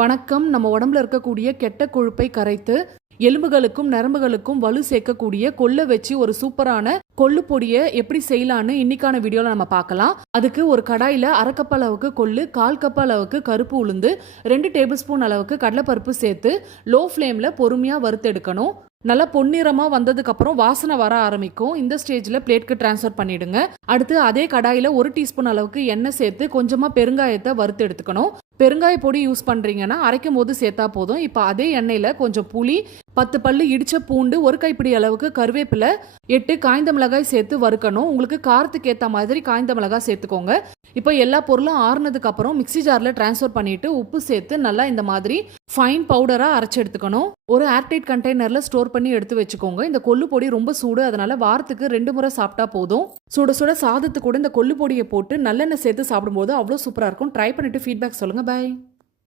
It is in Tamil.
வணக்கம். நம்ம உடம்புல இருக்கக்கூடிய கெட்ட கொழுப்பை கரைத்து எலும்புகளுக்கும் நரம்புகளுக்கும் வலு சேர்க்கக்கூடிய கொள்ளை வச்சு ஒரு சூப்பரான கொள்ளு பொடியை எப்படி செய்யலான்னு இன்னைக்கான வீடியோல நம்ம பார்க்கலாம். அதுக்கு ஒரு கடாயில அரை அளவுக்கு கொள்ளு கால் கப் அளவுக்கு கருப்பு உளுந்து ரெண்டு டேபிள் ஸ்பூன் அளவுக்கு கடலைப்பருப்பு சேர்த்து லோ ஃப்ளேம்ல பொறுமையா வறுத்தெடுக்கணும். நல்லா பொன்னிறமாக வந்ததுக்கப்புறம் வாசனை வர ஆரம்பிக்கும். இந்த ஸ்டேஜில் பிளேட்க்கு ட்ரான்ஸ்ஃபர் பண்ணிடுங்க. அடுத்து அதே கடாயில் ஒரு டீஸ்பூன் அளவுக்கு எண்ணெய் சேர்த்து கொஞ்சமாக பெருங்காயத்தை வறுத்து எடுத்துக்கணும். பெருங்காய பொடி யூஸ் பண்ணுறீங்கன்னா அரைக்கும் போது சேர்த்தா போதும். இப்போ அதே எண்ணெயில் கொஞ்சம் புளி பத்து பல்லு இடித்த பூண்டு ஒரு கைப்பிடி அளவுக்கு கருவேப்பிலை எட்டு காய்ந்த மிளகாய் சேர்த்து வறுக்கணும். உங்களுக்கு காரத்துக்கு ஏற்ற மாதிரி காய்ந்த மிளகாய் சேர்த்துக்கோங்க. இப்போ எல்லா பொருளும் ஆறுனதுக்கு அப்புறம் மிக்ஸி ஜாரில் டிரான்ஸ்ஃபர் பண்ணிட்டு உப்பு சேர்த்து நல்லா இந்த மாதிரி ஃபைன் பவுடராக அரைச்சி எடுத்துக்கணும். ஒரு ஏர்டைட் கண்டெய்னரில் ஸ்டோர் பண்ணி எடுத்து வச்சுக்கோங்க. இந்த கொல்லு பொடி ரொம்ப சூடு அதனால வாரத்துக்கு ரெண்டு முறை சாப்பிட்டா போதும். சுட சுட சாதத்து கூட இந்த கொல்லு பொடியை போட்டு நல்லெண்ணெய் சேர்த்து சாப்பிடும்போது அவ்வளோ சூப்பராக இருக்கும். ட்ரை பண்ணிட்டு ஃபீட்பேக் சொல்லுங்கள் பாய்